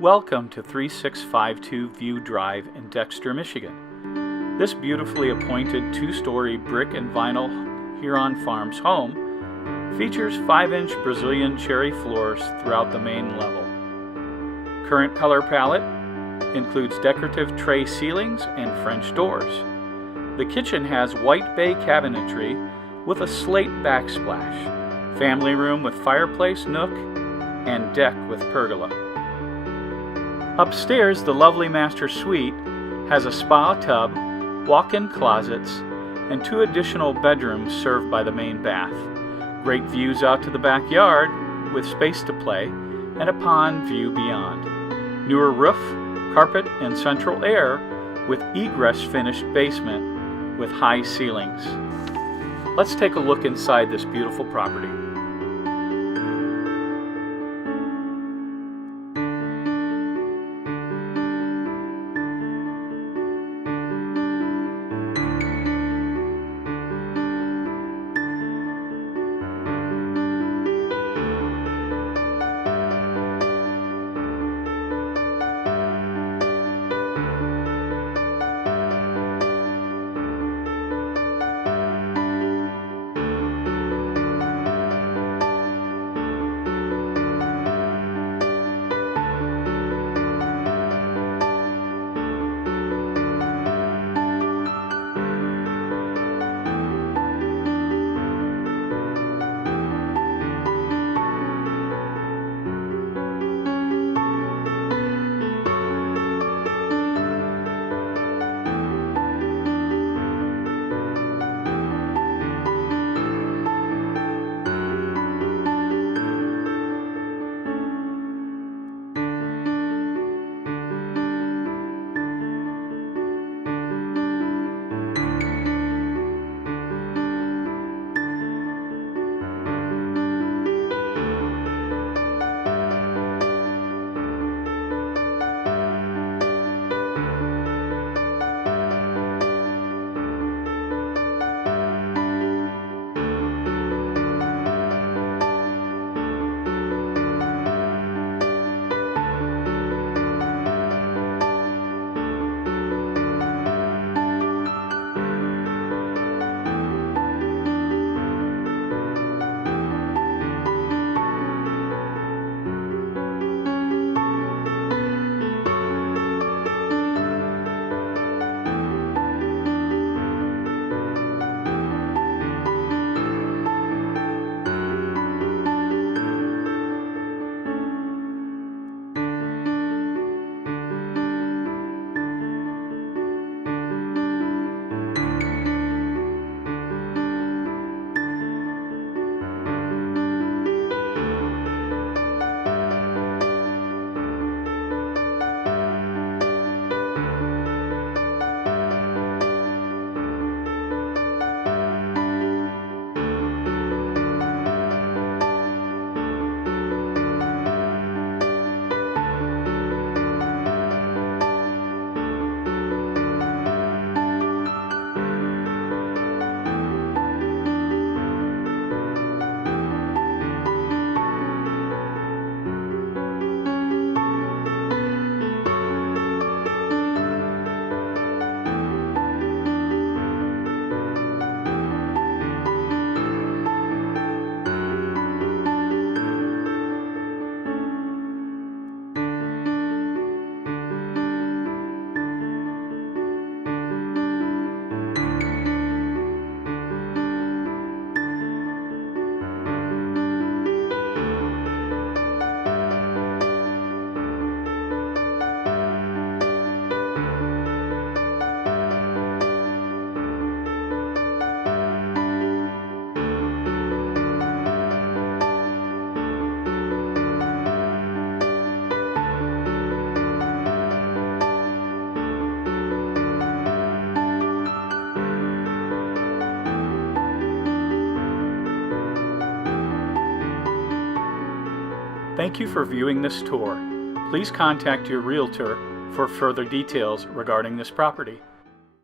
Welcome to 3652 View Drive in Dexter, Michigan. This beautifully appointed two-story brick and vinyl Huron Farms home features 5-inch Brazilian cherry floors throughout the main level. Current color palette includes decorative tray ceilings and French doors. The kitchen has white bay cabinetry with a slate backsplash, family room with fireplace, nook, and deck with pergola. Upstairs, the lovely master suite has a spa tub, walk-in closets, and 2 additional bedrooms served by the main bath. Great views out to the backyard with space to play and a pond view beyond. Newer roof, carpet, and central air with egress finished basement with high ceilings. Let's take a look inside this beautiful property. Thank you for viewing this tour. Please contact your realtor for further details regarding this property.